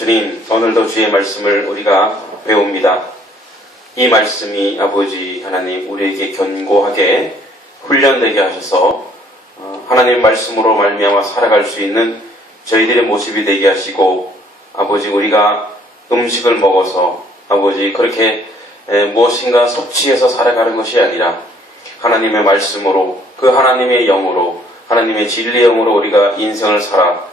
주님, 오늘도 주의 말씀을 우리가 배웁니다. 이 말씀이 아버지 하나님 우리에게 견고하게 훈련되게 하셔서 하나님 말씀으로 말미암아 살아갈 수 있는 저희들의 모습이 되게 하시고, 아버지 우리가 음식을 먹어서 아버지 그렇게 무엇인가 섭취해서 살아가는 것이 아니라 하나님의 말씀으로, 그 하나님의 영으로, 하나님의 진리의 영으로 우리가 인생을 살아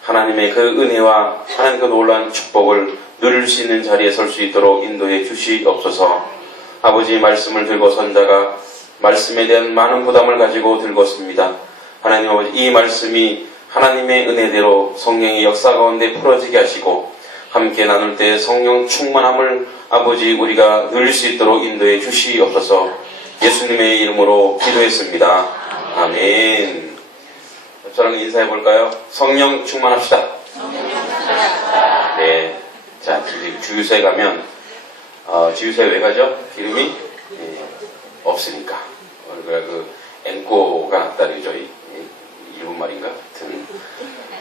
하나님의 그 은혜와 하나님의 그 놀라운 축복을 누릴 수 있는 자리에 설 수 있도록 인도해 주시옵소서. 아버지 말씀을 들고 선 자가 말씀에 대한 많은 부담을 가지고 들고 섭니다. 하나님 아버지, 이 말씀이 하나님의 은혜대로 성령의 역사 가운데 풀어지게 하시고 함께 나눌 때 성령 충만함을 아버지 우리가 누릴 수 있도록 인도해 주시옵소서. 예수님의 이름으로 기도했습니다. 아멘. 저랑 인사해 볼까요? 성령 충만합시다. 네. 자, 주유소에 가면 주유소에 왜 가죠? 기름이 없으니까. 그 앵꼬가 났다 그러죠. 일본 말인가? 하여튼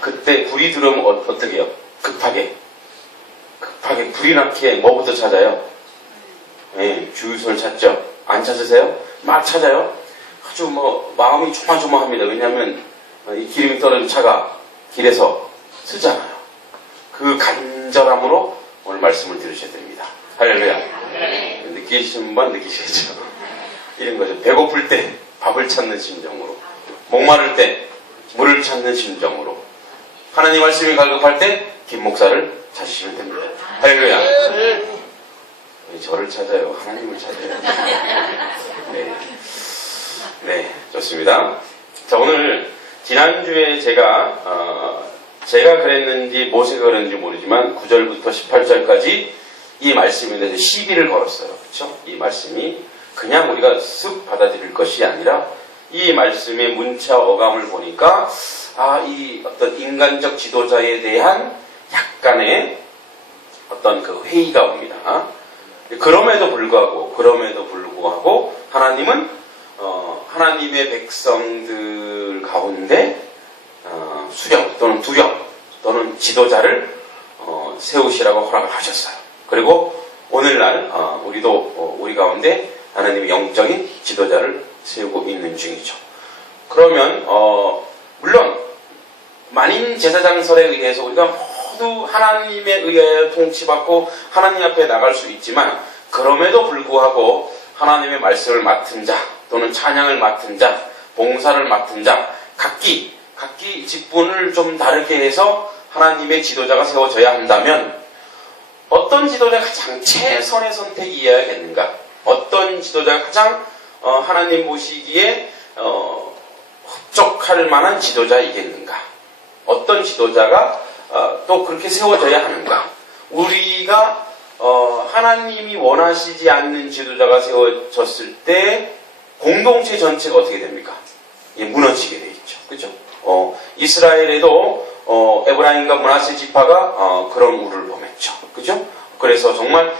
그때 불이 들어오면 어떻게 해요? 급하게 불이 나게 뭐부터 찾아요? 네, 주유소를 찾죠. 안 찾으세요? 막 찾아요. 아주 마음이 조마조마합니다. 왜냐하면 이 기름이 떨어진 차가 길에서 쓰잖아요. 그 간절함으로 오늘 말씀을 들으셔야 됩니다. 할렐루야. 느끼시는 분 느끼시겠죠. 이런 거죠. 배고플 때 밥을 찾는 심정으로, 목마를 때 물을 찾는 심정으로, 하나님 말씀이 갈급할 때 김 목사를 찾으시면 됩니다. 할렐루야. 저를 찾아요. 하나님을 찾아요. 네, 좋습니다. 자, 오늘 지난주에 제가 그랬는지 모세가 그랬는지 모르지만 9절부터 18절까지 이 말씀에 대해서 시비를 걸었어요. 그렇죠? 이 말씀이 그냥 우리가 쓱 받아들일 것이 아니라 이 말씀의 문자 어감을 보니까 이 어떤 인간적 지도자에 대한 약간의 어떤 그 회의가 옵니다. 그럼에도 불구하고 하나님은 하나님의 백성들 가운데 수령 또는 두령 또는 지도자를 세우시라고 허락을 하셨어요. 그리고 오늘날 우리 가운데 하나님의 영적인 지도자를 세우고 있는 중이죠. 그러면 물론 만인 제사장설에 의해서 우리가 모두 하나님에 의하여 통치받고 하나님 앞에 나갈 수 있지만, 그럼에도 불구하고 하나님의 말씀을 맡은 자 또는 찬양을 맡은 자, 봉사를 맡은 자, 각기 직분을 좀 다르게 해서 하나님의 지도자가 세워져야 한다면 어떤 지도자가 가장 최선의 선택이어야겠는가? 어떤 지도자가 가장 하나님 보시기에 흡족할 만한 지도자이겠는가? 어떤 지도자가 또 그렇게 세워져야 하는가? 우리가 하나님이 원하시지 않는 지도자가 세워졌을 때 공동체 전체가 어떻게 됩니까? 무너지게 돼 있죠. 그죠? 이스라엘에도 에브라임과 므낫세 지파가 그런 우를 범했죠. 그죠? 그래서 정말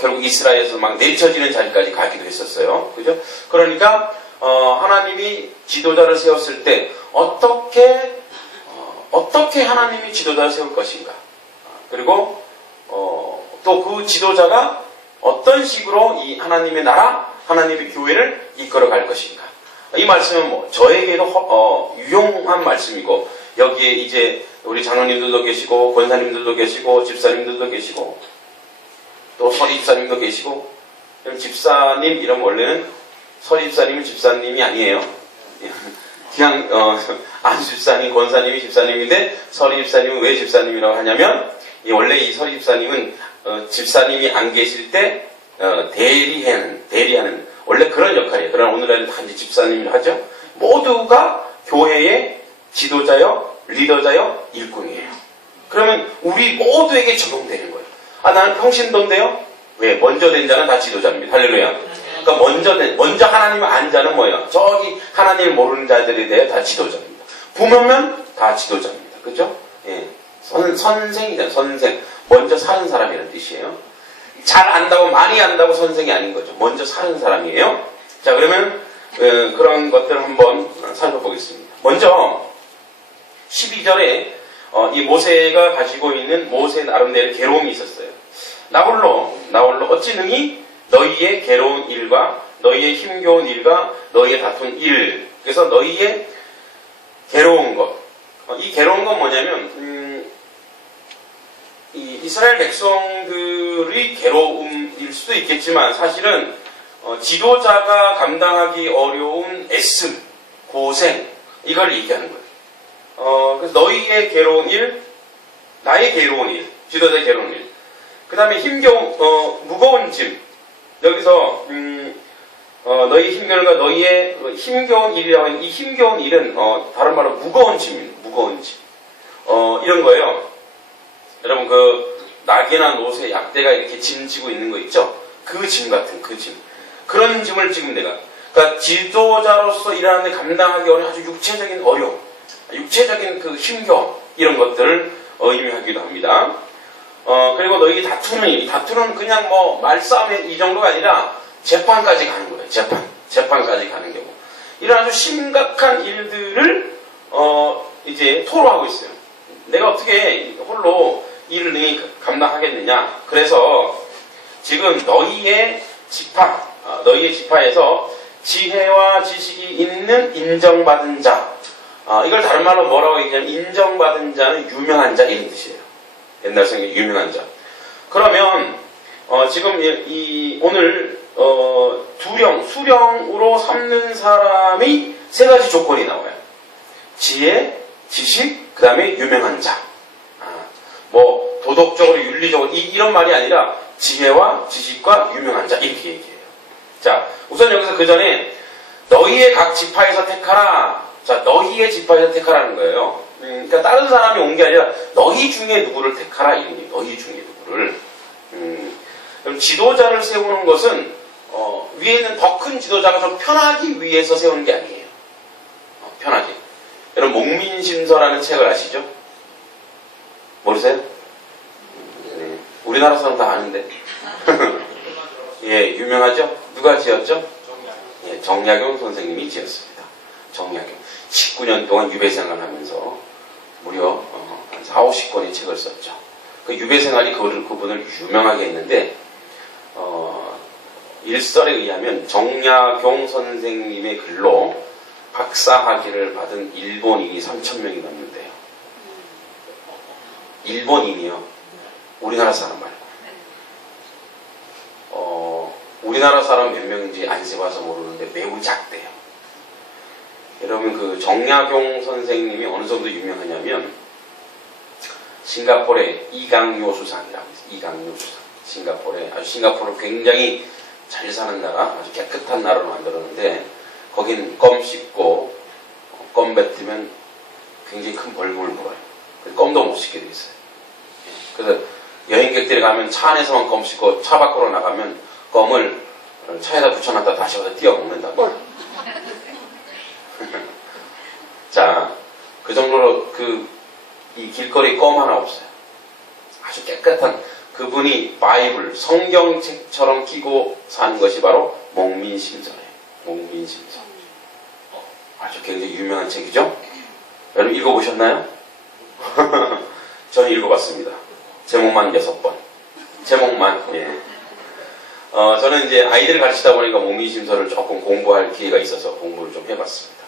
결국 이스라엘에서 막 내쳐지는 자리까지 가기도 했었어요. 그죠? 그러니까 하나님이 지도자를 세웠을 때 어떻게 하나님이 지도자를 세울 것인가? 그리고 또 그 지도자가 어떤 식으로 이 하나님의 나라, 하나님의 교회를 이끌어갈 것인가? 이 말씀은 저에게도 유용한 말씀이고, 여기에 이제 우리 장로님들도 계시고 권사님들도 계시고 집사님들도 계시고 또 서리집사님도 계시고, 집사님 이름 원래는 서리집사님은 집사님이 아니에요. 그냥 안집사님, 권사님이 집사님인데 서리집사님은 왜 집사님이라고 하냐면, 원래 이 서리집사님은 집사님이 안 계실 때 대리하는 원래 그런 역할이에요. 그러나 오늘날은 단지 집사님이 하죠. 모두가 교회의 지도자요, 리더자요, 일꾼이에요. 그러면 우리 모두에게 적용되는 거예요. 나는 평신도인데요? 왜? 먼저 된 자는 다 지도자입니다. 할렐루야. 그러니까 먼저 하나님을 안 자는 뭐예요? 저기 하나님을 모르는 자들에 대해 다 지도자입니다. 부모면 다 지도자입니다. 그죠? 예. 선생이잖아요. 선생. 먼저 사는 사람이라는 뜻이에요. 잘 안다고, 많이 안다고 선생이 아닌 거죠. 먼저 사는 사람이에요. 자, 그러면 그런 것들을 한번 살펴보겠습니다. 먼저 12절에 이 모세가 가지고 있는 모세 나름대로 괴로움이 있었어요. 나홀로 어찌 능히 너희의 괴로운 일과 너희의 힘겨운 일과 너희의 다툰 일, 그래서 너희의 괴로운 것, 이 괴로운 건 뭐냐면 이 이스라엘 백성들의 괴로움일 수도 있겠지만 사실은 지도자가 감당하기 어려운 애씀, 고생, 이걸 얘기하는 거예요. 그래서 너희의 괴로운 일, 나의 괴로운 일, 지도자의 괴로운 일, 그 다음에 무거운 짐, 여기서 너희 힘겨운 것, 너희의 힘겨운 일이라고 하는 이 힘겨운 일은 다른 말로 무거운 짐입니다. 무거운 짐. 이런 거예요. 여러분 낙이나 노새, 약대가 이렇게 짐 지고 있는 거 있죠? 그 짐 같은 그 짐. 그런 짐을 지금 내가. 그러니까 지도자로서 일하는데 감당하기 어려운 아주 육체적인 어려움, 육체적인 그 힘겨움, 이런 것들을 의미하기도 합니다. 그리고 너희 다투는 그냥 뭐 말싸움 이 정도가 아니라 재판까지 가는 거예요. 재판까지 가는 경우. 이런 아주 심각한 일들을 이제 토로하고 있어요. 내가 어떻게 홀로 일을 감당하겠느냐. 그래서 지금 너희의 지파에서 지혜와 지식이 있는 인정받은 자, 이걸 다른 말로 뭐라고 얘기하면 인정받은 자는 유명한 자, 이런 뜻이에요. 옛날 성경에 유명한 자. 그러면 지금 오늘 수령으로 삼는 사람이 세 가지 조건이 나와요. 지혜, 지식, 그 다음에 유명한 자. 뭐 도덕적으로 윤리적으로 이런 말이 아니라 지혜와 지식과 유명한 자, 이렇게 얘기해요. 자, 우선 여기서 그 전에 너희의 각 지파에서 택하라. 자, 너희의 지파에서 택하라는 거예요. 그러니까 다른 사람이 온 게 아니라 너희 중에 누구를 택하라, 이거예요. 너희 중에 누구를. 그럼 지도자를 세우는 것은 위에 있는 더 큰 지도자가 좀 편하기 위해서 세우는 게 아니에요. 편하게. 여러분 목민심서라는 책을 아시죠? 모르세요? 네. 우리나라 사람 다 아는데. 예, 유명하죠? 누가 지었죠? 예, 정약용 선생님이 지었습니다. 정약용. 19년 동안 유배생활을 하면서 무려 한 4, 50권의 책을 썼죠. 그 유배생활이 그분을 유명하게 했는데 일설에 의하면 정약용 선생님의 글로 박사학위를 받은 일본인이 3,000명이 넘는데요. 일본인이요. 우리나라 사람 말고. 우리나라 사람 몇 명인지 안 세봐서 모르는데 매우 작대요. 여러분 그 정약용 선생님이 어느 정도 유명하냐면 싱가포르의 이강요 수상이라고 있어요. 이강요 수상. 싱가포르를 굉장히 잘 사는 나라, 아주 깨끗한 나라로 만들었는데 거긴 껌 씹고 껌 뱉으면 굉장히 큰 벌금을 물어요. 껌도 못 씹게 돼 있어요. 그래서 여행객들이 가면 차 안에서만 껌 씹고 차 밖으로 나가면 껌을 차에다 붙여놨다 다시 와서 띄어 먹는다고. 자, 그 정도로 이 길거리 껌 하나 없어요. 아주 깨끗한 그분이 바이블, 성경책처럼 끼고 사는 것이 바로 목민심서예요. 목민심서. 아주 굉장히 유명한 책이죠? 여러분 읽어보셨나요? 저는 읽어봤습니다. 제목만 6번. 제목만, 예. 저는 이제 아이들을 가르치다 보니까 목민심서를 조금 공부할 기회가 있어서 공부를 좀 해봤습니다.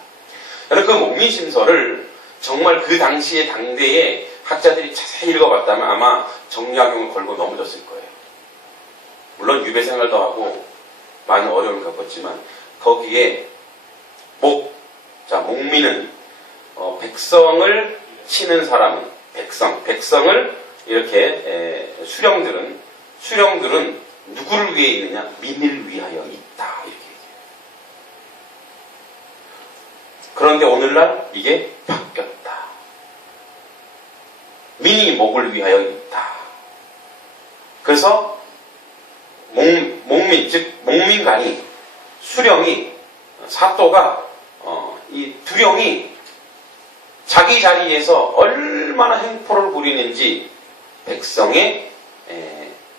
저는 그 목민심서를 정말 그 당시에 당대에 학자들이 자세히 읽어봤다면 아마 정약용을 걸고 넘어졌을 거예요. 물론 유배 생활도 하고 많은 어려움을 겪었지만 거기에 목민은 백성을 치는 사람은 백성을 이렇게 수령들은 누구를 위해 있느냐? 민을 위하여 있다. 이렇게 얘기해요. 그런데 오늘날 이게 바뀌었다. 민이 목을 위하여 있다. 그래서 목민간이 수령이 사또가 이 두령이 자기 자리에서 얼마나 행포를 부리는지 백성의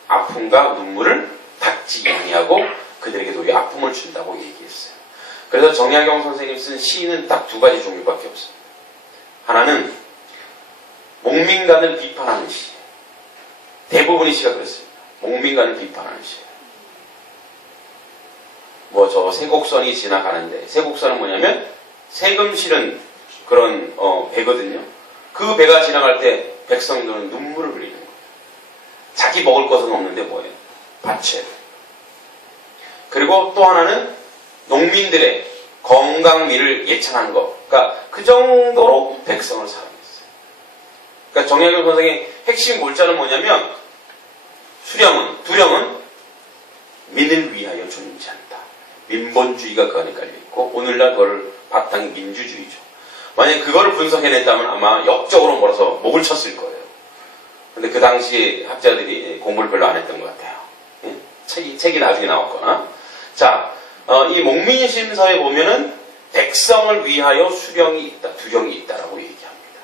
아픔과 눈물을 닦지 아니하고 그들에게 도리어 아픔을 준다고 얘기했어요. 그래서 정약용 선생님이 쓴 시는 딱 2가지 종류밖에 없습니다. 하나는 목민간을 비판하는 시. 대부분의 시가 그렇습니다. 목민간을 비판하는 시. 뭐 저 세곡선이 지나가는데, 세곡선은 뭐냐면 세금 실은 그런 배거든요. 그 배가 지나갈 때 백성들은 눈물을 흘리는 거예요. 자기 먹을 것은 없는데 뭐예요? 밭에. 그리고 또 하나는 농민들의 건강미를 예찬하는 것. 그러니까 그 정도로 백성을 사랑했어요. 그러니까 정약용 선생의 핵심 골자는 뭐냐면 두령은 민을 위하여 존재한다. 민본주의가 그 안에 깔려있고 오늘날 그걸 바탕이 민주주의죠. 만약에 그걸 분석해냈다면 아마 역적으로 몰아서 목을 쳤을 거예요. 근데 그 당시에 학자들이 공부를 별로 안 했던 것 같아요. 예? 책이 나중에 나왔거나. 자, 이 목민심서에 보면은 백성을 위하여 수령이 있다, 두령이 있다라고 얘기합니다.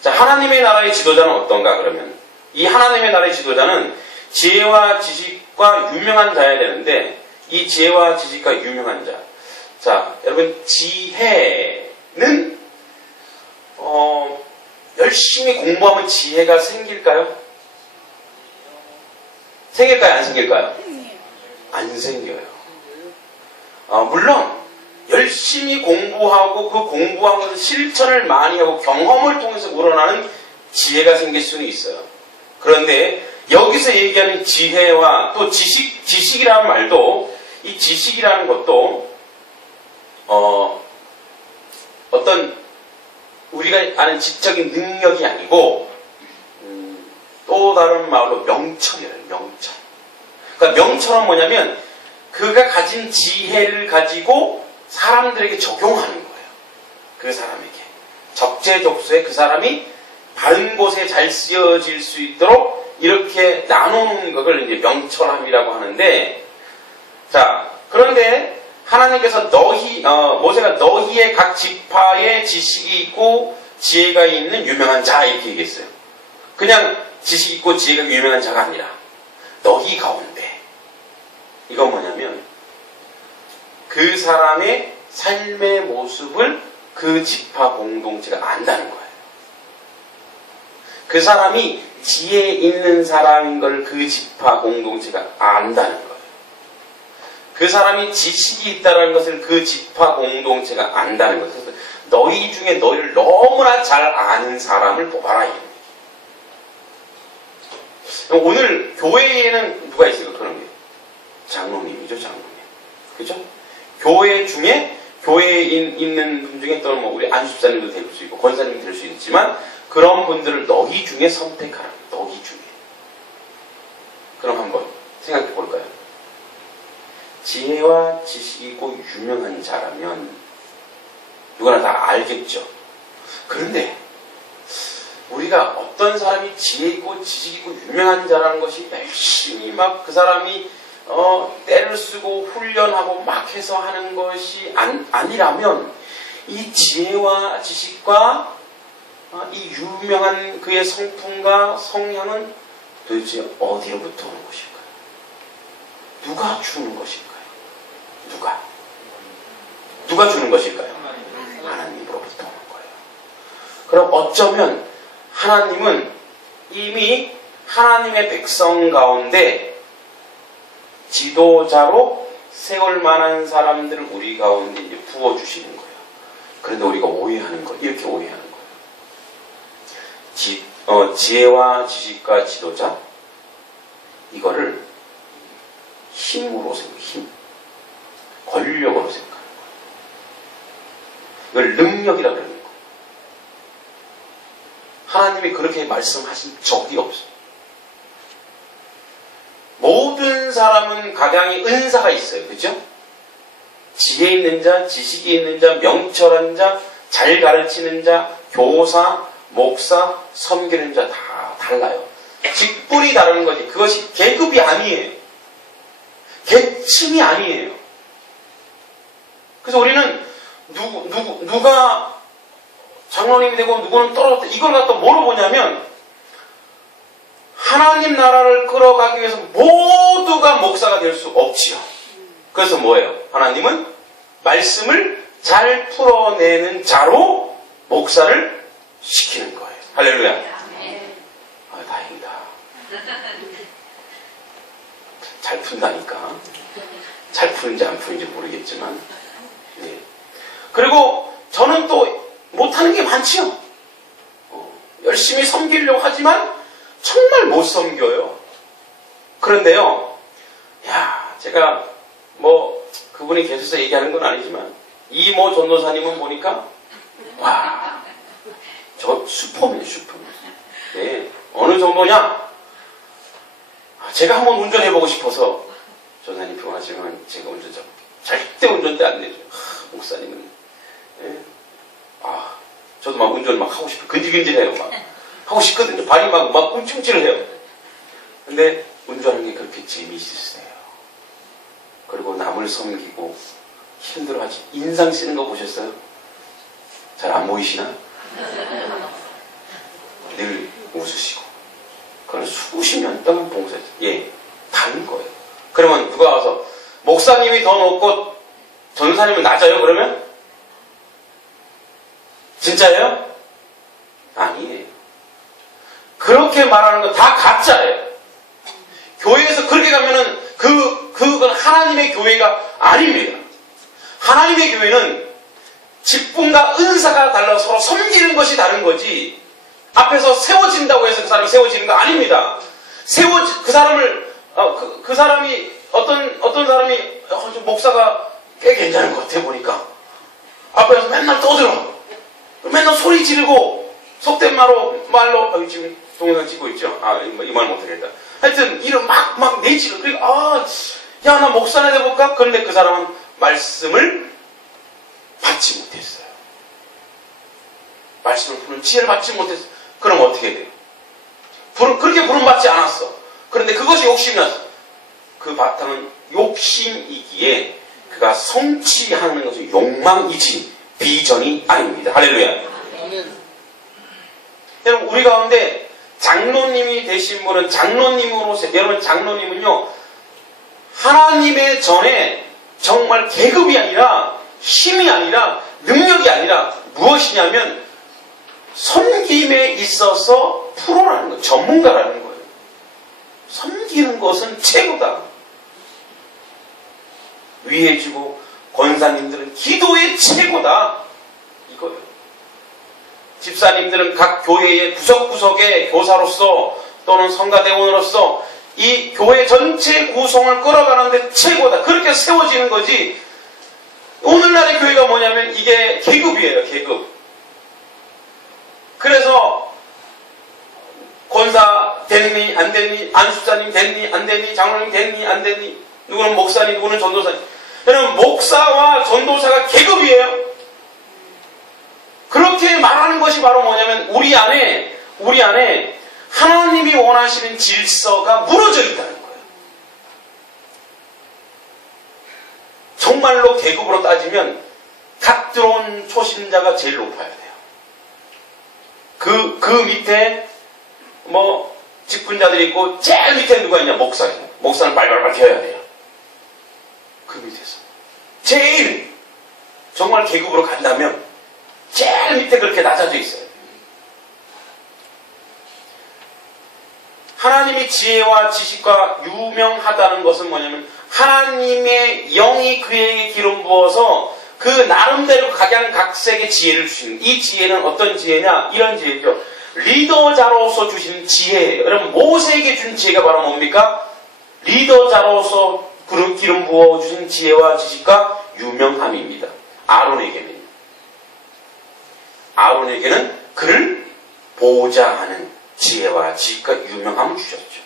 자, 하나님의 나라의 지도자는 어떤가 그러면 이 하나님의 나라의 지도자는 지혜와 지식과 유명한 자여야 되는데 이 지혜와 지식과 유명한 자. 자, 여러분 지혜는 열심히 공부하면 지혜가 생길까요? 생길까요? 안 생길까요? 안 생겨요. 물론 열심히 공부하고 그 공부한 것을 실천을 많이 하고 경험을 통해서 우러나는 지혜가 생길 수는 있어요. 그런데 여기서 얘기하는 지혜와 또 지식이라는 말도 이 지식이라는 것도 어떤 우리가 아는 지적인 능력이 아니고 또 다른 말로 명철이에요. 명철. 그러니까 명철은 뭐냐면 그가 가진 지혜를 가지고 사람들에게 적용하는 거예요. 그 사람에게. 적재적소에 그 사람이 바른 곳에 잘 쓰여질 수 있도록 이렇게 나누는 것을 이제 명철함이라고 하는데, 자, 그런데 하나님께서 모세가 너희의 각 지파에 지식이 있고 지혜가 있는 유명한 자 이렇게 얘기했어요. 그냥 지식이 있고 지혜가 유명한 자가 아니라 너희 가운데. 이건 뭐냐면 그 사람의 삶의 모습을 그 지파 공동체가 안다는 거예요. 그 사람이 지혜 있는 사람인 걸 그 지파 공동체가 안다는 거예요. 그 사람이 지식이 있다는 것을 그 지파 공동체가 안다는 거예요. 그래서 너희 중에 너희를 너무나 잘 아는 사람을 뽑아라. 오늘 교회에는 누가 있어요? 그런 게 장로님이죠, 장로님. 그죠? 교회 중에 교회에 있는 분 중에 또는 뭐 우리 안수사님도 될 수 있고 권사님도 될 수 있지만 그런 분들을 너희 중에 선택하라. 너희 중에. 그럼 한번 생각해 볼까요? 지혜와 지식이고 유명한 자라면 누구나 다 알겠죠. 그런데 우리가 어떤 사람이 지혜 있고 지식 있고 유명한 자라는 것이 열심히 막 그 사람이 때를 쓰고 훈련하고 막 해서 하는 것이 아니라면 이 지혜와 지식과 이 유명한 그의 성품과 성향은 도대체 어디로부터 오는 것일까요? 누가 주는 것일까요? 누가 주는 것일까요? 하나님으로부터 오는 거예요. 그럼 어쩌면 하나님은 이미 하나님의 백성 가운데 지도자로 세울 만한 사람들을 우리 가운데 이제 부어주시는 거예요. 그런데 우리가 오해하는 거예요. 이렇게 오해하는 거예요. 지혜와 지식과 지도자, 이거를 힘으로 생각해요. 힘. 권력으로 생각하는 거예요. 이걸 능력이라고 그러는 거예요. 하나님이 그렇게 말씀하신 적이 없어요. 모든 사람은 각양의 은사가 있어요. 그죠? 지혜 있는 자, 지식이 있는 자, 명철한 자, 잘 가르치는 자, 교사, 목사, 섬기는 자 다 달라요. 직분이 다른 거지. 그것이 계급이 아니에요. 계층이 아니에요. 그래서 우리는 누가 장로님이 되고 누구는 떨어졌다. 이걸 갖다 뭐로 보냐면 하나님 나라를 끌어가기 위해서 모두가 목사가 될 수 없지요. 그래서 뭐예요? 하나님은 말씀을 잘 풀어내는 자로 목사를 시키는 거예요. 할렐루야. 아, 다행이다. 잘 푼다니까. 잘 푸는지 안 푸는지 모르겠지만. 네. 그리고 저는 또 못하는 게 많지요. 열심히 섬기려고 하지만 정말 못 섬겨요. 그런데요, 야, 제가 뭐 그분이 계셔서 얘기하는 건 아니지만 이모 전도사님은 보니까 와, 저 슈퍼맨. 네, 어느 정도냐? 제가 한번 운전해보고 싶어서 전사님 평하지만 제가 운전 절대 운전대 안 내죠. 목사님은. 네. 저도 막 운전 막 하고 싶어요. 근질근질해요. 막 하고 싶거든요. 발이 막 움찔움찔을 해요. 근데 운전하는 게 그렇게 재미있으세요. 그리고 남을 섬기고 힘들어하지. 인상 쓰는 거 보셨어요? 잘 안 보이시나? 늘 웃으시고. 그건 수십 년 동안 봉사했어요. 예, 다른 거예요. 그러면 누가 와서 목사님이 더 높고 전사님은 낮아요? 그러면? 진짜예요? 아니에요. 그렇게 말하는 건 다 가짜예요. 교회에서 그렇게 가면은 그건 하나님의 교회가 아닙니다. 하나님의 교회는 직분과 은사가 달라서 서로 섬기는 것이 다른 거지, 앞에서 세워진다고 해서 그 사람이 세워지는 거 아닙니다. 그 사람을, 그 사람이, 어떤 사람이, 목사가 꽤 괜찮은 것 같아, 보니까. 앞에서 맨날 떠들어. 맨날 소리 지르고, 속된 말로, 지금 동영상 찍고 있죠? 이 말 못하겠다. 하여튼, 이런 막 내지를. 그러니까, 야, 나 목사나 돼볼까? 그런데 그 사람은 말씀을 받지 못했어요. 말씀을 푸는 지혜를 받지 못했어요. 그럼 어떻게 돼요? 그렇게 부름받지 않았어. 그런데 그것이 욕심이었어. 그 바탕은 욕심이기에 그가 성취하는 것은 욕망이지 비전이 아닙니다. 할렐루야. 여러분, 우리 가운데 장로님이 되신 분은 장로님으로서, 여러분, 장로님은요, 하나님의 전에 정말 계급이 아니라, 힘이 아니라, 능력이 아니라 무엇이냐면 섬김에 있어서 프로라는 거예요. 전문가라는 거예요. 섬기는 것은 최고다. 위해주고 권사님들은 기도의 최고다. 이거예요. 집사님들은 각 교회의 구석구석의 교사로서 또는 성가대원으로서 이 교회 전체 구성을 끌어가는데 최고다. 그렇게 세워지는 거지. 오늘날의 교회가 뭐냐면 이게 계급이에요. 계급. 그래서 권사 됐니 안 됐니, 안수사님 됐니 안 됐니, 장로님 됐니 안 됐니, 누구는 목사님, 누구는 전도사님. 여러분, 목사와 전도사가 계급이에요. 그렇게 말하는 것이 바로 뭐냐면 우리 안에 하나님이 원하시는 질서가 무너져 있다는 거예요. 정말로 계급으로 따지면 갓 들어온 초신자가 제일 높아야 돼요. 그 밑에 직분자들이 있고 제일 밑에 누가 있냐? 목사예요. 목사는 발발발 켜야 돼요. 그 밑에서 제일 정말 계급으로 간다면 제일 밑에 그렇게 낮아져 있어요. 하나님이 지혜와 지식과 유명하다는 것은 뭐냐면 하나님의 영이 그에게 기름 부어서 그 나름대로 각양각색의 지혜를 주시는, 이 지혜는 어떤 지혜냐? 이런 지혜죠. 리더자로서 주신 지혜예요. 여러분, 모세에게 준 지혜가 바로 뭡니까? 리더자로서 기름 부어주신 지혜와 지식과 유명함입니다. 아론에게는 그를 보호자 하는 지혜와 지식과 유명함을 주셨죠.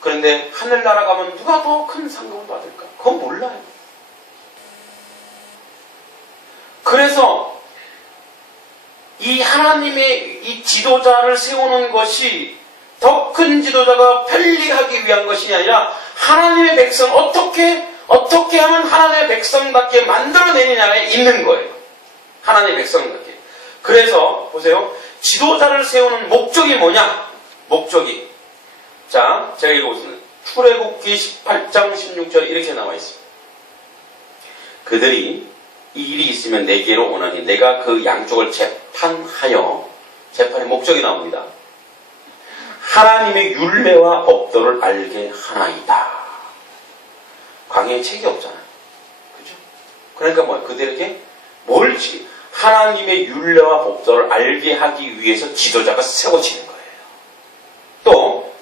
그런데 하늘나라 가면 누가 더 큰 상급을 받을까? 그건 몰라요. 그래서 이 하나님의 이 지도자를 세우는 것이 더 큰 지도자가 편리하기 위한 것이 아니라 하나님의 백성 어떻게 하면 하나님의 백성답게 만들어내느냐에 있는 거예요. 하나님의 백성답게. 그래서 보세요. 지도자를 세우는 목적이 뭐냐? 목적이. 자, 제가 읽어보겠습니다. 출애굽기 18장 16절 이렇게 나와 있습니다. 그들이 이 일이 있으면 내게로 오나니 내가 그 양쪽을 재판하여 재판의 목적이 나옵니다. 하나님의 율례와 법도를 알게 하나이다. 강의에 책이 없잖아요. 그죠? 그러니까 뭐야? 그들에게 뭘 하나님의 율례와 법도를 알게 하기 위해서 지도자가 세워지는 거예요. 또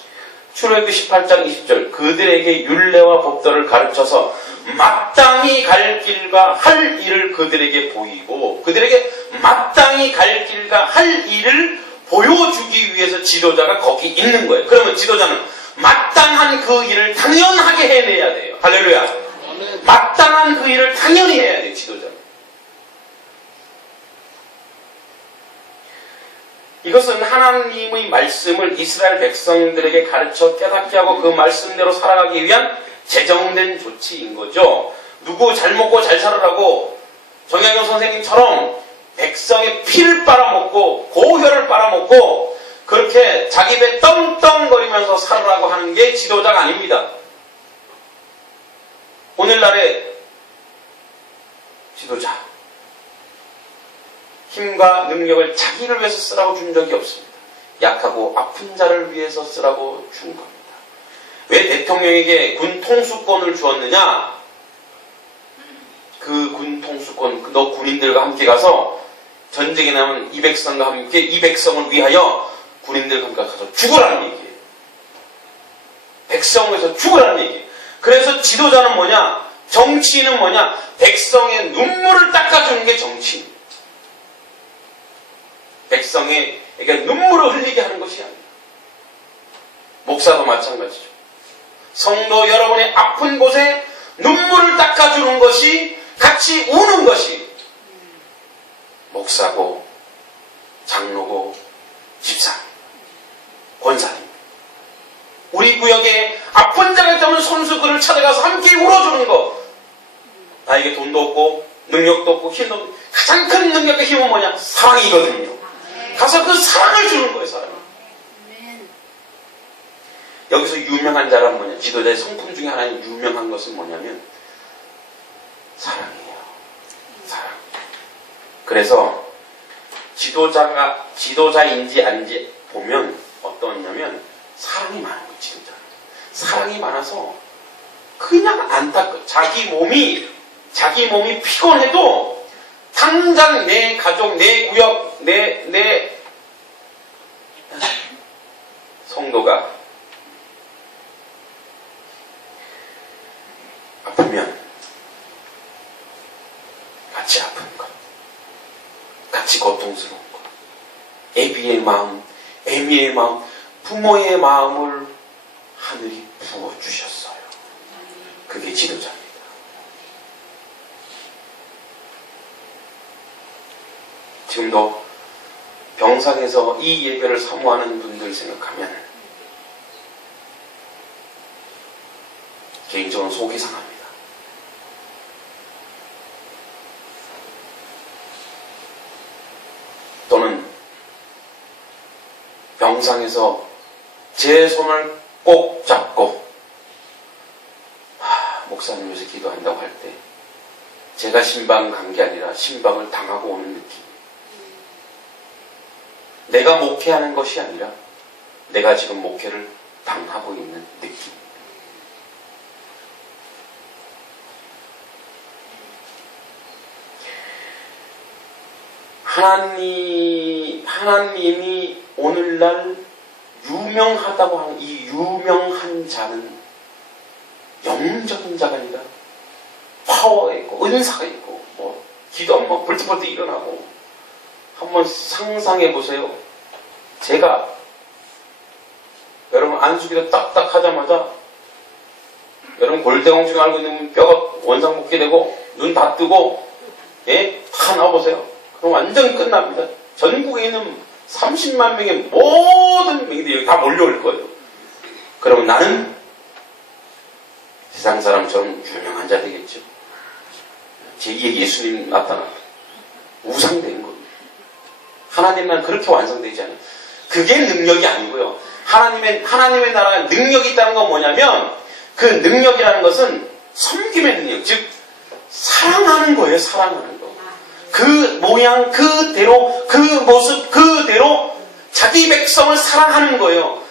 출애굽기 18장 20절 그들에게 율례와 법도를 가르쳐서 마땅히 갈 길과 할 일을 그들에게 보이고 그들에게 마땅히 갈 길과 할 일을 보여주기 위해서 지도자가 거기 있는 거예요. 그러면 지도자는 마땅한 그 일을 당연하게 해내야 돼요. 할렐루야. 마땅한 그 일을 당연히 해야 돼요. 지도자는. 이것은 하나님의 말씀을 이스라엘 백성들에게 가르쳐 깨닫게 하고 그 말씀대로 살아가기 위한 제정된 조치인 거죠. 누구 잘 먹고 잘 살으라고 정약용 선생님처럼 백성의 피를 빨아먹고 고혈을 빨아먹고 그렇게 자기 배 떵떵거리면서 살으라고 하는 게 지도자가 아닙니다. 오늘날의 지도자 힘과 능력을 자기를 위해서 쓰라고 준 적이 없습니다. 약하고 아픈 자를 위해서 쓰라고 준 겁니다. 왜 대통령에게 군 통수권을 주었느냐? 그 군 통수권, 너 군인들과 함께 가서 전쟁에 나면 이 백성과 함께 이 백성을 위하여 군인들과 함께 가서 죽으라는 얘기예요. 백성을 위해서 죽으라는 얘기예요. 그래서 지도자는 뭐냐? 정치인은 뭐냐? 백성의 눈물을 닦아주는 게 정치인. 백성에게 눈물을 흘리게 하는 것이 아니에요. 목사도 마찬가지죠. 성도 여러분의 아픈 곳에 눈물을 닦아주는 것이 같이 우는 것이 목사고 장로고 집사 권사님 우리 구역에 아픈 자가 있다면 손수 그를 찾아가서 함께 울어주는 것 나에게 돈도 없고 능력도 없고 힘도 없고 가장 큰 능력과 힘은 뭐냐? 사랑이거든요. 가서 그 사랑을 주는 거예요. 사랑. 여기서 유명한 자란 뭐냐? 지도자의 성품 중에 하나인 유명한 것은 뭐냐면 사랑이에요. 사랑. 그래서 지도자인지 아닌지 보면 어떠냐면 사랑이 많은 거예요. 지도자. 사랑이 많아서 그냥 안타까워. 자기 몸이 피곤해도 당장 내 가족, 내 구역, 내 성도가 아프면 같이 아픈 것, 같이 고통스러운 것, 애비의 마음, 애미의 마음, 부모의 마음을 하늘이 부어주셨어요. 그게 지도자입니다. 지금도 병상에서 이 예배를 사모하는 분들 생각하면 개인적으로 속이 상합니다. 또는 병상에서 제 손을 꼭 잡고 목사님 요새 기도한다고 할 때 제가 신방 간 게 아니라 신방을 당하고 오는 느낌. 내가 목회하는 것이 아니라 내가 지금 목회를 당하고 있는 느낌. 하나님이 오늘날 유명하다고 하는 이 유명한 자는 영적인 자가 아니라 파워가 있고 은사가 있고 뭐 기도하면 벌떡벌떡 일어나고 한번 상상해 보세요. 제가 여러분 안수기도 딱딱 하자마자 여러분 골대공증 알고 있는 뼈가 원상복귀 되고 눈 다 뜨고 다 나와보세요. 그럼 완전 끝납니다. 전국에 있는 30만 명의 모든 명들이 여기 다 몰려올 거예요. 그러면 나는 세상 사람처럼 유명한 자 되겠죠. 제2의 예수님 나타나 우상된 겁니다. 하나님은 그렇게 완성되지 않아요. 그게 능력이 아니고요. 하나님의 나라에 능력이 있다는 건 뭐냐면 그 능력이라는 것은 섬김의 능력, 즉 사랑하는 거예요. 사랑하는 거. 그 모양 그대로 그 모습 그대로 자기 백성을 사랑하는 거예요.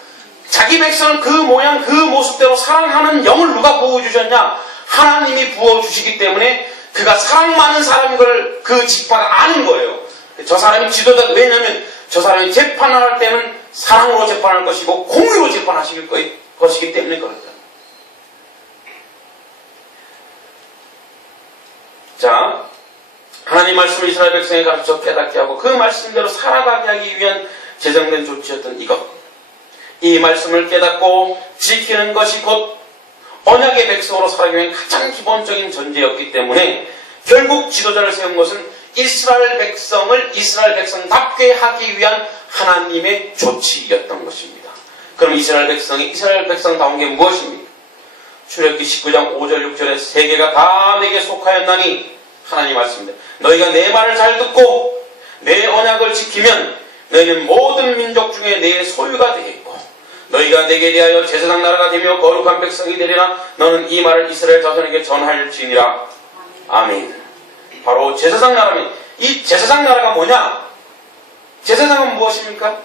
자기 백성을 그 모양 그 모습대로 사랑하는 영을 누가 부어주셨냐? 하나님이 부어주시기 때문에 그가 사랑 많은 사람인 걸 그 지파가 아는 거예요. 저 사람이 지도자, 왜냐하면 저 사람이 재판할 때는 사랑으로 재판할 것이고 공의로 재판하실 것이기 때문에 그렇다. 자, 하나님 말씀을 이스라엘 백성에 가르쳐 깨닫게 하고 그 말씀대로 살아가게 하기 위한 제정된 조치였던 이것. 이 말씀을 깨닫고 지키는 것이 곧 언약의 백성으로 살아가기 위한 가장 기본적인 전제였기 때문에 결국 지도자를 세운 것은 이스라엘 백성을 이스라엘 백성답게 하기 위한 하나님의 조치였던 것입니다. 그럼 이스라엘 백성이 이스라엘 백성다운 게 무엇입니까? 출애굽기 19장 5절 6절에 세계가 다 내게 속하였나니 하나님 말씀입니다. 너희가 내 말을 잘 듣고 내 언약을 지키면 너희는 모든 민족 중에 내 소유가 되겠고 너희가 내게 대하여 제사장 나라가 되며 거룩한 백성이 되리라. 너는 이 말을 이스라엘 자손에게 전할지니라. 아멘. 바로 제사장 나라입니다. 이 제사장 나라가 뭐냐? 제사장은 무엇입니까?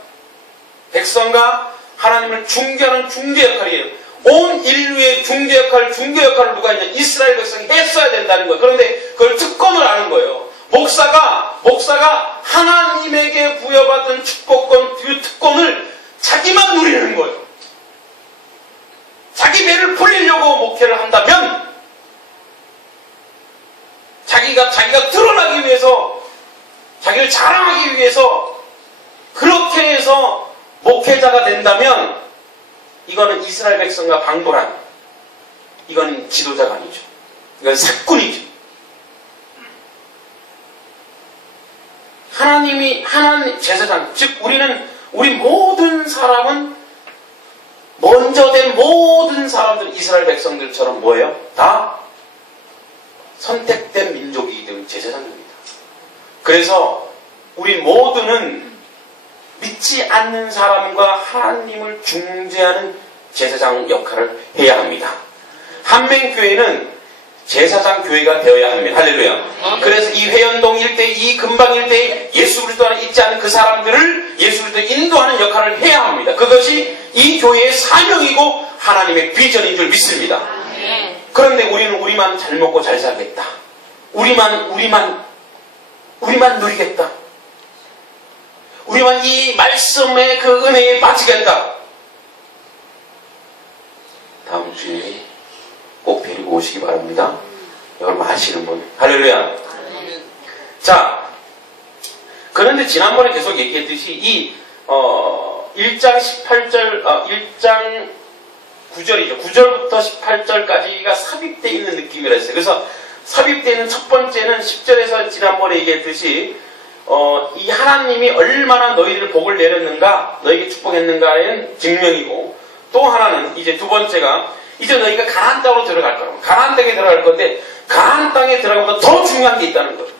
백성과 하나님을 중개하는 중개 역할이에요. 온 인류의 중개 역할을 누가 했냐? 이스라엘 백성이 했어야 된다는 거예요. 그런데 그걸 특권을 아는 거예요. 목사가 하나님에게 부여받은 축복권, 그 특권을 자기만 누리는 거예요. 자기 배를 풀리려고 목회를 한다면 자기가 드러나기 위해서 자기를 자랑하기 위해서 그렇게 해서 목회자가 된다면 이거는 이스라엘 백성과 방불한 이건 지도자가 아니죠. 이건 사꾼이죠. 하나님 제사장, 즉 우리 모든 사람은 먼저 된 모든 사람들 이스라엘 백성들처럼 뭐예요? 다 선택된 민족이기 때문에 제사장입니다. 그래서 우리 모두는 믿지 않는 사람과 하나님을 중재하는 제사장 역할을 해야 합니다. 한맹교회는 제사장 교회가 되어야 합니다. 할렐루야. 그래서 이 회연동 일대, 이 근방 일대에 예수 그리스도 안에 있지 않은 그 사람들을 예수 그리스도에 인도하는 역할을 해야 합니다. 그것이 이 교회의 사명이고 하나님의 비전인 줄 믿습니다. 그런데 우리는 우리만 잘 먹고 잘 살겠다. 우리만 누리겠다. 우리만 이 말씀의 그 은혜에 빠지겠다. 다음 주에 꼭 데리고 오시기 바랍니다. 이걸 마시는 분. 할렐루야. 자, 그런데 지난번에 계속 얘기했듯이 이 1장 18절, 1장 9절이죠. 9절부터 18절까지가 삽입되어 있는 느낌이라 했어요. 그래서 삽입되어 있는 첫 번째는 10절에서 지난번에 얘기했듯이 이 하나님이 얼마나 너희들 복을 내렸는가, 너희에게 축복했는가의 증명이고, 또 하나는 이제 두 번째가 이제 너희가 가나안 땅으로 들어갈 거라고. 가나안 땅에 들어갈 건데 가나안 땅에 들어가보다 더 중요한 게 있다는 거예요.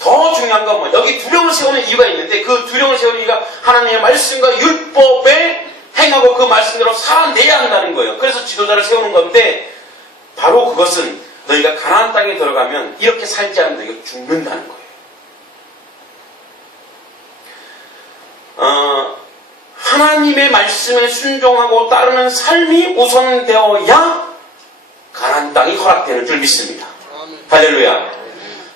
더 중요한 건 뭐예요? 여기 두령을 세우는 이유가 있는데 그 두령을 세우는 이유가 하나님의 말씀과 율법에 행하고 그 말씀대로 살아내야 한다는 거예요. 그래서 지도자를 세우는 건데 바로 그것은 너희가 가나안 땅에 들어가면 이렇게 살지 않으면 너희가 죽는다는 거예요. 하나님의 말씀에 순종하고 따르는 삶이 우선되어야 가나안 땅이 허락되는 줄 믿습니다. 할렐루야.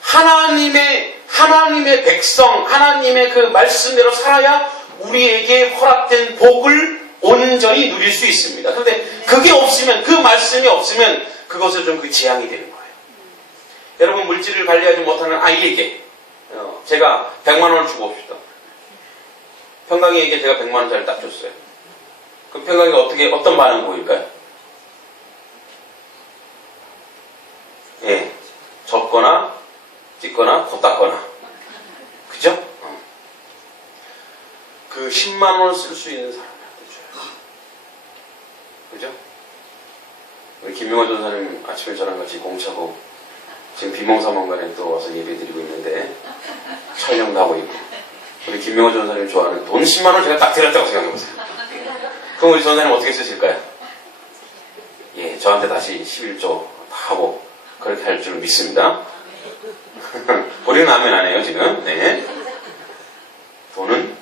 하나님의 백성, 하나님의 그 말씀대로 살아야 우리에게 허락된 복을 온전히 누릴 수 있습니다. 그런데 그게 없으면, 그 말씀이 없으면 그것은 좀 그 재앙이 되는 거예요. 여러분, 물질을 관리하지 못하는 아이에게 제가 100만 원을 주고 옵시다. 평강이에게 제가 100만 원짜리를 딱 줬어요. 그럼 평강이가 어떤 반응 보일까요? 예, 접거나 찍거나 코 닦거나, 그죠? 그 10만 원을 쓸 수 있는 사람한테 줘요. 그죠? 우리 김용화 전사님 아침에 저랑 같이 공차고 지금 비몽사몽간에 또 와서 예배드리고 있는데 촬영도 하고 있고, 우리 김용화 전사님 좋아하는 돈 10만 원 제가 딱 드렸다고 생각해보세요. 그럼 우리 전사님 어떻게 쓰실까요? 예, 저한테 다시 11조 하고 그렇게 할 줄 믿습니다. 우리는 아멘 안 해요 지금. 네. 돈은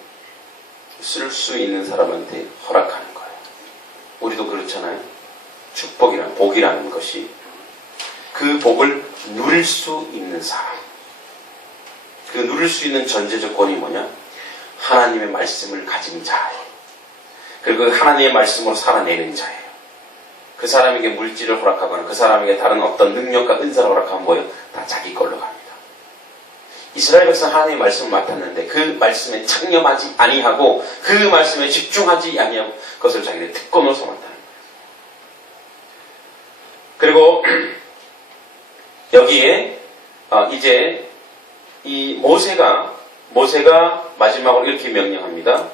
쓸 수 있는 사람한테 허락하는 거예요. 우리도 그렇잖아요. 축복이란, 복이라는 것이 그 복을 누릴 수 있는 사람. 그 누릴 수 있는 전제 조건이 뭐냐? 하나님의 말씀을 가진 자예요. 그리고 하나님의 말씀으로 살아내는 자예요. 그 사람에게 물질을 허락하거나 그 사람에게 다른 어떤 능력과 은사를 허락하면 뭐예요? 다 자기 걸로 갑니다. 이스라엘 백성 하나님의 말씀을 맡았는데 그 말씀에 창념하지 아니하고 그 말씀에 집중하지 아니하고 그것을 자기의 특권으로 삼았다는 거예요. 그리고 여기에 이제 이 모세가 마지막으로 이렇게 명령합니다.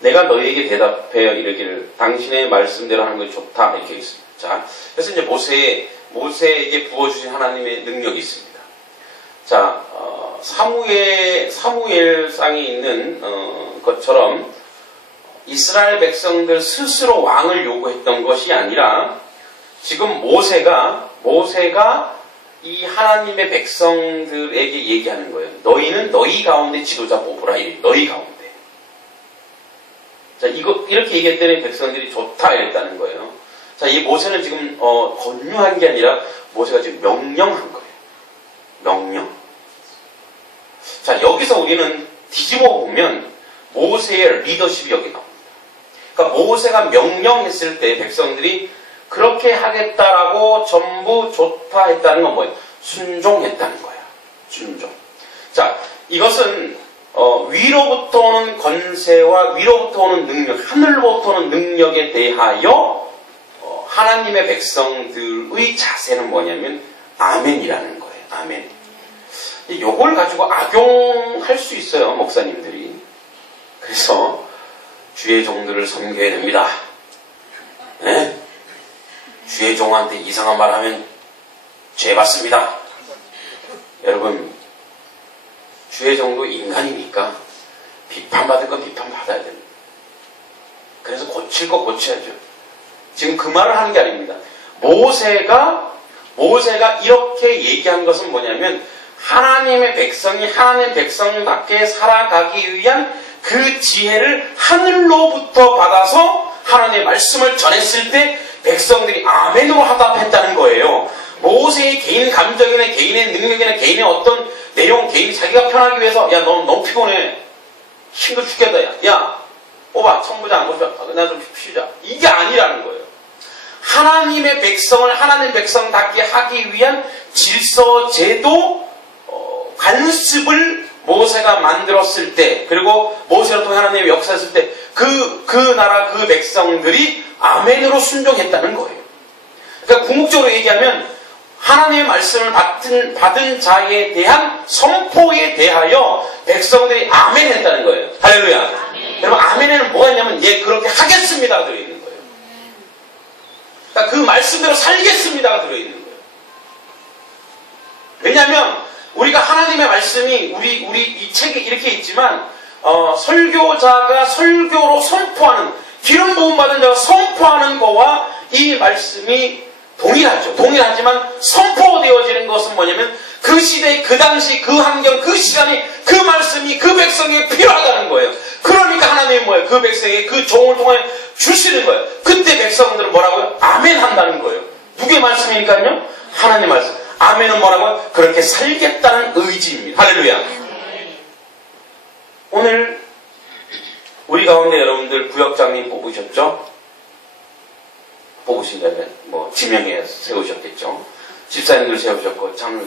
내가 너희에게 대답하여 이르기를 당신의 말씀대로 하는 것이 좋다 이렇게 있습니다. 자, 그래서 이제 모세에게 부어주신 하나님의 능력이 있습니다. 자, 사무엘상에 있는 것처럼 이스라엘 백성들 스스로 왕을 요구했던 것이 아니라 지금 모세가 이 하나님의 백성들에게 얘기하는 거예요. 너희는 너희 가운데 지도자 뽑으라. 너희 가운데. 자, 이렇게 얘기했더니 백성들이 좋다 이랬다는 거예요. 자, 이 모세는 지금 권유한 게 아니라 모세가 지금 명령한 거예요. 명령. 자, 여기서 우리는 뒤집어 보면 모세의 리더십이 여기 나옵니다. 그러니까 모세가 명령했을 때 백성들이 그렇게 하겠다라고 전부 좋다 했다는 건 뭐예요? 순종했다는 거예요. 순종. 자, 이것은 위로부터 오는 권세와 위로부터 오는 능력, 하늘로부터 오는 능력에 대하여 하나님의 백성들의 자세는 뭐냐면 아멘이라는 거예요. 아멘. 이걸 가지고 악용할 수 있어요, 목사님들이. 그래서 주의 종들을 섬겨야 됩니다. 네? 주의 종한테 이상한 말 하면 죄 받습니다. 여러분, 주의 종도 인간이니까 비판받을 건 비판받아야 됩니다. 그래서 고칠 거 고쳐야죠. 지금 그 말을 하는 게 아닙니다. 모세가 이렇게 얘기한 것은 뭐냐면 하나님의 백성이 하나님의 백성답게 살아가기 위한 그 지혜를 하늘로부터 받아서 하나님의 말씀을 전했을 때 백성들이 아멘으로 화답했다는 거예요. 모세의 개인 감정이나 개인의 능력이나 개인의 어떤 내용, 개인 자기가 편하기 위해서 야, 너 너무 피곤해. 힘들어 죽겠다. 야, 뽑아. 청부장 모셔. 나 좀 쉬자. 이게 아니라는 거예요. 하나님의 백성을 하나님의 백성답게 하기 위한 질서, 제도, 관습을 모세가 만들었을 때, 그리고 모세를 통해 하나님의 역사했을 때, 그 나라, 그 백성들이 아멘으로 순종했다는 거예요. 그러니까 궁극적으로 얘기하면, 하나님의 말씀을 받은 자에 대한 선포에 대하여 백성들이 아멘 했다는 거예요. 할렐루야. 아멘. 여러분, 아멘에는 뭐가 있냐면, 예, 그렇게 하겠습니다가 들어있는 거예요. 그러니까 그 말씀대로 살겠습니다가 들어있는 거예요. 왜냐하면, 우리가 하나님의 말씀이 우리 이 책에 이렇게 있지만 설교자가 설교로 선포하는 기름 부음 받은 자가 선포하는 거와 이 말씀이 동일하죠. 동일하지만 선포되어지는 것은 뭐냐면 그 시대, 그 당시, 그 환경, 그 시간에 그 말씀이 그 백성에게 필요하다는 거예요. 그러니까 하나님이 뭐예요? 그 백성에게 그 종을 통해 주시는 거예요. 그때 백성들은 뭐라고요? 아멘 한다는 거예요. 누구의 말씀이니까요? 하나님의 말씀. 아멘은 뭐라고요? 그렇게 살겠다는 의지입니다. 할렐루야. 오늘 우리 가운데 여러분들 부역장님 뽑으셨죠? 뽑으신다면 뭐 지명에 세우셨겠죠? 집사님들 세우셨고 참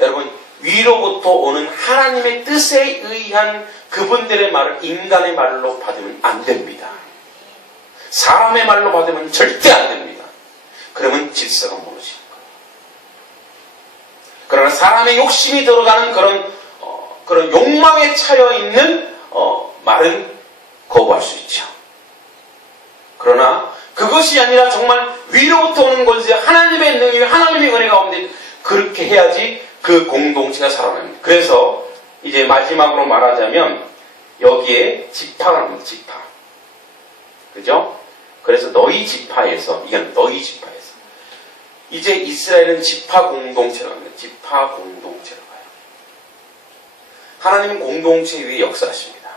여러분 위로부터 오는 하나님의 뜻에 의한 그분들의 말을 인간의 말로 받으면 안 됩니다. 사람의 말로 받으면 절대 안 됩니다. 그러면 질서가 무너집니다. 그러나 사람의 욕심이 들어가는 그런 욕망에 차여 있는 말은 거부할 수 있죠. 그러나 그것이 아니라 정말 위로부터 오는 것이 하나님의 능력, 하나님의 은혜 가운데 그렇게 해야지 그 공동체가 살아납니다. 그래서 이제 마지막으로 말하자면 여기에 지파가 나옵니다. 지파. 그죠? 그래서 너희 지파에서, 이건 너희 지파에서. 이제 이스라엘은 지파 공동체로 갑니다. 지파 공동체로 가요. 하나님은 공동체 위에 역사하십니다.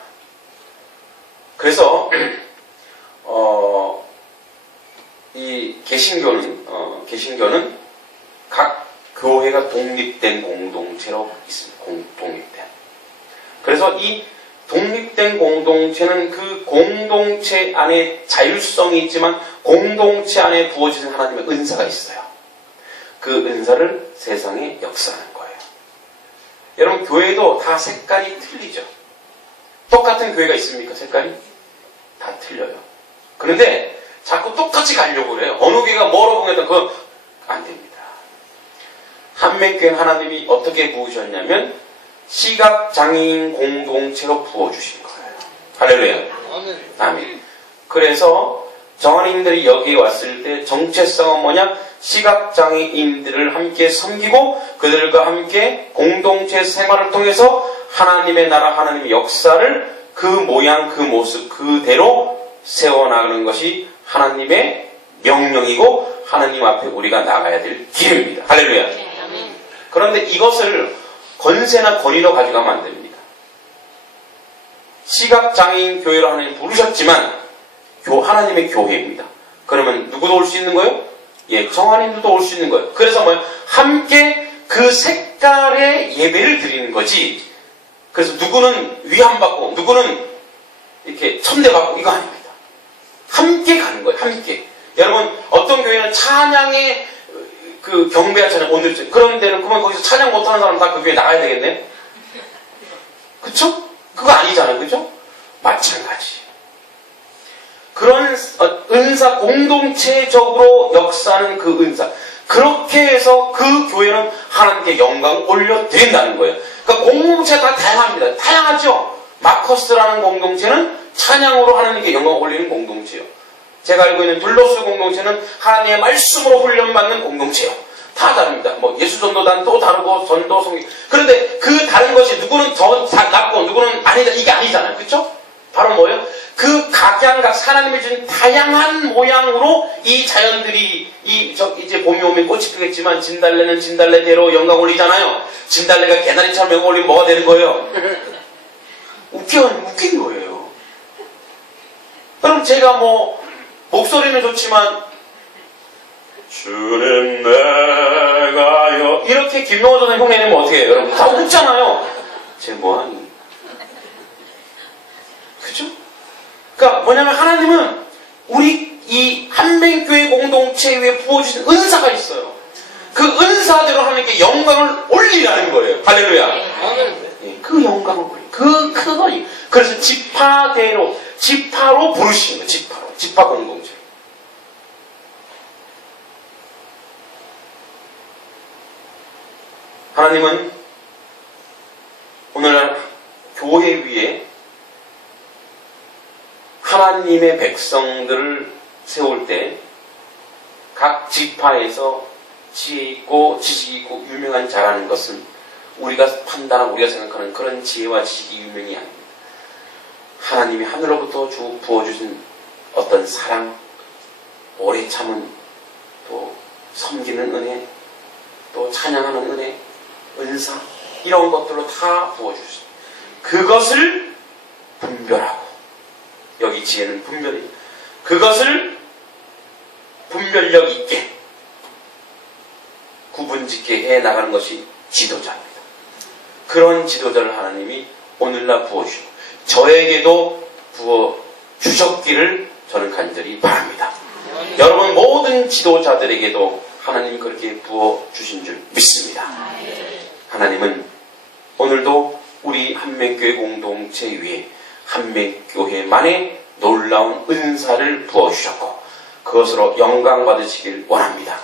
그래서 이 개신교는 각 교회가 독립된 공동체로 있습니다. 독립된. 그래서 이 독립된 공동체는 그 공동체 안에 자율성이 있지만 공동체 안에 부어지는 하나님의 은사가 있어요. 그 은사를 세상에 역사하는 거예요. 여러분, 교회도 다 색깔이 틀리죠. 똑같은 교회가 있습니까? 색깔이? 다 틀려요. 그런데 자꾸 똑같이 가려고 그래요. 어느 교회가 뭐라고 하든 그건 안 됩니다. 한맹교회는 하나님이 어떻게 부으셨냐면 시각장애인 공동체로 부어주신 거예요. 할렐루야. 아멘. 그래서 정한인들이 여기에 왔을 때 정체성은 뭐냐? 시각장애인들을 함께 섬기고 그들과 함께 공동체 생활을 통해서 하나님의 나라, 하나님의 역사를 그 모양, 그 모습 그대로 세워나가는 것이 하나님의 명령이고 하나님 앞에 우리가 나가야 될 길입니다. 할렐루야. 그런데 이것을 권세나 권위로 가져가면 안 됩니다. 시각장애인 교회로 하나님 부르셨지만 하나님의 교회입니다. 그러면 누구도 올 수 있는 거예요? 예, 정한인들도 올 수 있는 거예요. 그래서 뭐예요? 함께 그 색깔의 예배를 드리는 거지. 그래서 누구는 위함받고 누구는 이렇게 천대받고 이거 아닙니다. 함께 가는 거예요. 함께. 여러분, 어떤 교회는 찬양의 그 경배하잖아요. 오늘 그런 데는 그러면 거기서 찬양 못하는 사람 다 그 교회 나가야 되겠네. 그쵸? 그거 아니잖아요. 그죠? 마찬가지. 그런 은사, 공동체적으로 역사하는 그 은사. 그렇게 해서 그 교회는 하나님께 영광을 올려드린다는 거예요. 그러니까 공동체가 다 다양합니다. 다양하죠? 마커스라는 공동체는 찬양으로 하나님께 영광을 올리는 공동체예요. 제가 알고 있는 둘로스 공동체는 하나님의 말씀으로 훈련받는 공동체예요. 다 다릅니다. 뭐 예수전도단 또 다르고 전도 성경. 그런데 그 다른 것이 누구는 더 낫고 누구는 아니다 이게 아니잖아요. 그렇죠? 바로 뭐예요? 그 각양각 하나님이 준 다양한 모양으로 이 자연들이 이제 봄이 오면 꽃이 피겠지만 진달래는 진달래대로 영광 올리잖아요. 진달래가 개나리처럼 영광 올리면 뭐가 되는 거예요? 웃긴 거예요. 그럼 제가 뭐 목소리는 좋지만 주님 내가요 이렇게 김용호 전사 흉내 내면 어떻게 해요? 여러분 다 웃잖아요. 쟤 뭐하니? 그죠? 그러니까 뭐냐면 하나님은 우리 이 한맹교회 공동체에 부어주신 은사가 있어요. 그 은사대로 하나님께 영광을 올리라는 거예요. 할렐루야. 네, 그 영광을 올리. 그거 그래서 지파로 부르시는 거예요. 지파 공동체. 하나님은 오늘날 교회 위에 하나님의 백성들을 세울 때 각 지파에서 지혜 있고 지식이 있고 유명한 자라는 것은 우리가 판단하고 우리가 생각하는 그런 지혜와 지식이 유명이 아닙니다. 하나님이 하늘로부터 부어주신 어떤 사랑, 오래 참은, 또 섬기는 은혜, 또 찬양하는 은혜, 은사 이런 것들로 다 부어주신 그것을 분별하고 여기 지혜는 분별이 그것을 분별력 있게 구분짓게 해나가는 것이 지도자입니다. 그런 지도자를 하나님이 오늘날 부어주시고 저에게도 부어주셨기를 저는 간절히 바랍니다. 여러분 모든 지도자들에게도 하나님이 그렇게 부어주신 줄 믿습니다. 하나님은 오늘도 우리 한맹교회 공동체 위에 한맹교회만의 놀라운 은사를 부어주셨고 그것으로 영광 받으시길 원합니다.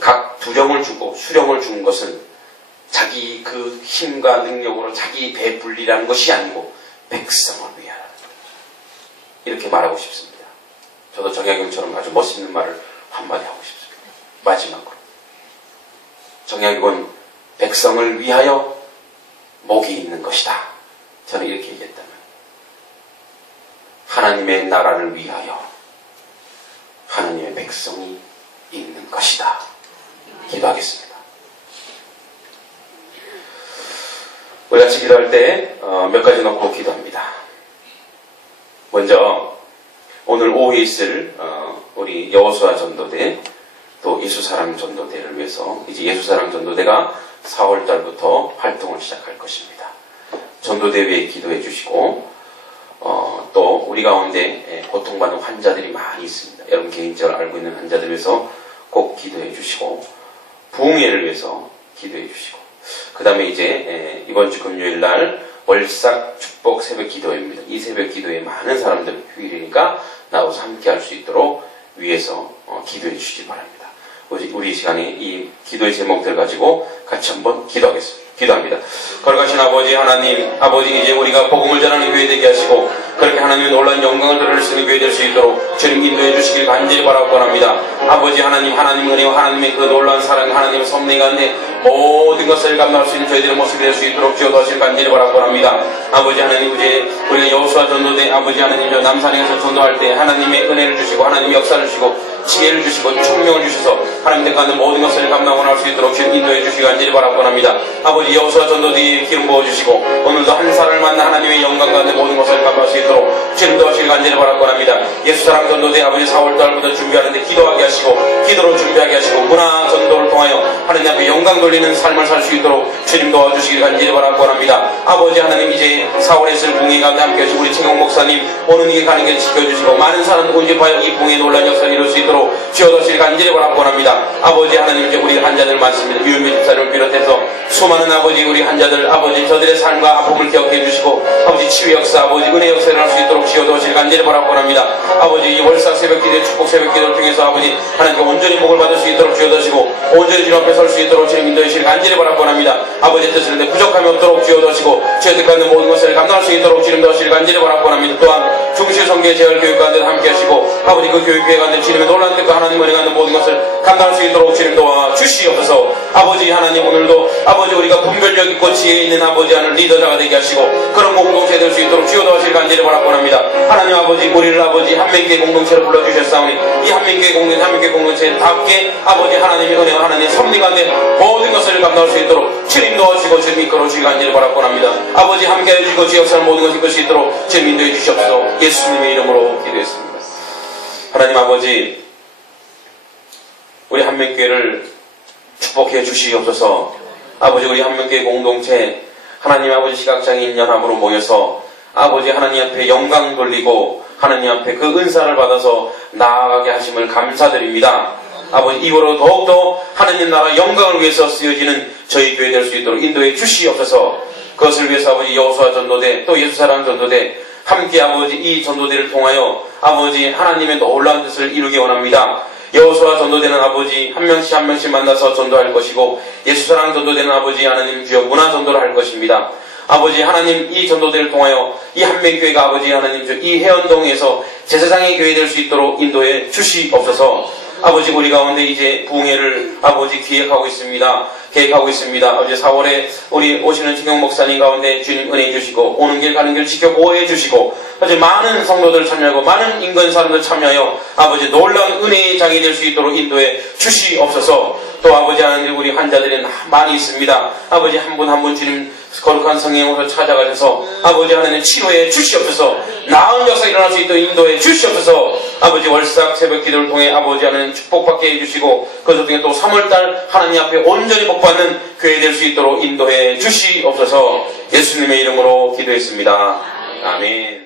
각 두령을 주고 수령을 준 것은 자기 그 힘과 능력으로 자기 배불리라는 것이 아니고 백성을 위하라. 이렇게 말하고 싶습니다. 저도 정약용처럼 아주 멋있는 말을 한마디 하고 싶습니다. 마지막으로 정약용은 백성을 위하여 목이 있는 것이다. 저는 이렇게 얘기했다면 하나님의 나라를 위하여 하나님의 백성이 있는 것이다. 기도하겠습니다. 우리 같이 기도할 때 몇 가지 놓고 기도합니다. 먼저 오늘 오후에 있을 우리 여호수아 전도대 또 예수사랑 전도대를 위해서 이제 예수사랑 전도대가 4월달부터 활동을 시작할 것입니다. 전도대 위에 기도해 주시고 또 우리 가운데 고통받는 환자들이 많이 있습니다. 여러분 개인적으로 알고 있는 환자들 위해서 꼭 기도해 주시고 부흥회를 위해서 기도해 주시고 그 다음에 이제 이번 주 금요일날 월삭 축복 새벽 기도회입니다. 이 새벽 기도회에 많은 사람들 휴일이니까 나와서 함께 할 수 있도록 위해서 기도해 주시기 바랍니다. 우리 이 시간에 이 기도의 제목들 가지고 같이 한번 기도합니다. 거룩하신 아버지 하나님, 아버지 이제 우리가 복음을 전하는 교회 되게 하시고 그렇게 하나님의 놀라운 영광을 드러낼 수 있는 교회 될 수 있도록 주님 인도해 주시길 간절히 바라고 합니다. 아버지 하나님, 하나님 은혜와 하나님의 그 놀라운 사랑, 하나님의 섭리 가운데 모든 것을 감당할 수 있는 저희들의 모습이 될 수 있도록 주여 도와주시길 간절히 바라고 합니다. 아버지 하나님, 이제 우리가 여호수아 전도대 아버지 하나님 저 남산에서 전도할 때 하나님의 은혜를 주시고 하나님의 역사를 주시고 지혜를 주시고 총명을 주셔서 하나님 뜻가는 모든 것을 감당할 수 있도록 주님 인도해 주시기 간절히 바라고 합니다. 아버지 여호수아 전도대에 기름 부어주시고 오늘도 한 사람을 만나 하나님의 영광 가운데 모든 것을 감당할 수 있도록 주님 도와주시기 간절히 바라고 합니다. 예수사랑 전도대 아버지 4월달부터 준비하는데 기도하게 하시고 기도로 준비하게 하시고 문화 전도를 통하여 하나님 앞에 영광 돌리는 삶을 살 수 있도록 주님 도와주시기 간절히 바라고 합니다. 아버지 하나님 이제 4월에 있을 붕괴 가운데 함께 하시고 우리 최경 목사님 오는 길 가는 길 지켜주시고 많은 사람들 운집하여 이 붕괴의 놀란 역사를 이룰 수 있도록 주여도실 간절히 바라고 합니다. 아버지 하나님 이제 우리 환자들 많습니다. 유은미 집사님을 비롯해서 수많은 아버지 우리 환자들 아버지 저들의 삶과 아픔을 기억해 주시고 아버지 치유 역사 아버지 은혜 역사를 할 수 있도록 주여도실 간절히 바라고 합니다. 아버지 이 월삭 새벽 기도 축복 새벽 기도를 통해서 아버지 하나님께 온전히 복을 받을 수 있도록 주여도시고 온전히 주님 앞에 설 수 있도록 주님 인도해주시길 간절히 바라고 합니다. 아버지 뜻을 내 부족함이 없도록 주여도시고 주의 뜻받는 모든 것을 감당할 수 있도록 주님 도와주시길 간절히 바라고 합니다. 또한 중시 성교의 재활 교육 가운데 함께 하시고 아버지 그 교육교회 가운데 주님의 놀라운 뜻과 하나님 은혜 가운데 모든 것을 감당할 수 있도록 주님 도와주시옵소서. 아버지 하나님 오늘도 아버지 우리가 분별력 있고 지혜 있는 아버지 하는 리더자가 되게 하시고 그런 공동체 될 수 있도록 주여 도와주시길 간절히 바라고 합니다. 하나님 아버지 우리를 아버지 한민교회 공동체로 불러주셨사오니 이 한민교회 공동체답게 아버지 하나님의 은혜와 하나님의 섭리 가운데 모든 것을 감당할 수 있도록 주님 도와주시고 주님 이끌어 주시길 간절히 바라고 합니다. 아버지 함께해 주시고 주 역사를 모든 것을 이끌 수 있도록 주님 인도해 주시옵소서. 예수님의 이름으로 기도했습니다. 하나님 아버지 우리 한민교회를 축복해 주시옵소서. 아버지 우리 한민교회 공동체 하나님 아버지 시각장애인 연합으로 모여서 아버지 하나님 앞에 영광 돌리고 하나님 앞에 그 은사를 받아서 나아가게 하심을 감사드립니다. 아버지 이후로 더욱더 하나님 나라 영광을 위해서 쓰여지는 저희 교회 될 수 있도록 인도해 주시옵소서. 그것을 위해서 아버지 여호수아 전도대 또 예수사랑 전도대 함께 아버지 이 전도대를 통하여 아버지 하나님의 놀라운 뜻을 이루기 원합니다. 여호수아 전도대는 아버지 한 명씩 만나서 전도할 것이고 예수사랑 전도대는 아버지 하나님 주여 문화 전도를 할 것입니다. 아버지 하나님 이 전도대를 통하여 이 한민교회가 아버지 하나님 이 해운동에서 제사장의 교회 될 수 있도록 인도해 주시옵소서. 아버지 우리 가운데 이제 부흥회를 아버지 계획하고 있습니다. 아버지 4월에 우리 오시는 최경 목사님 가운데 주님 은혜해 주시고 오는 길 가는 길 지켜 보호해 주시고 아버지 많은 성도들 참여하고 많은 인근 사람들 참여하여 아버지 놀라운 은혜의 장이 될 수 있도록 인도해 주시옵소서. 또 아버지 하나님 우리 환자들이 많이 있습니다. 아버지 한 분 한 분 주님 거룩한 성령으로 찾아가셔서 아버지 하나님 치료해 주시옵소서. 나은 역사 일어날 수 있도록 인도해 주시옵소서. 아버지 월삭 새벽 기도를 통해 아버지 하나님 축복받게 해주시고 그것 중에 또 3월달 하나님 앞에 온전히 복받는 교회 될 수 있도록 인도해 주시옵소서. 예수님의 이름으로 기도했습니다. 아멘.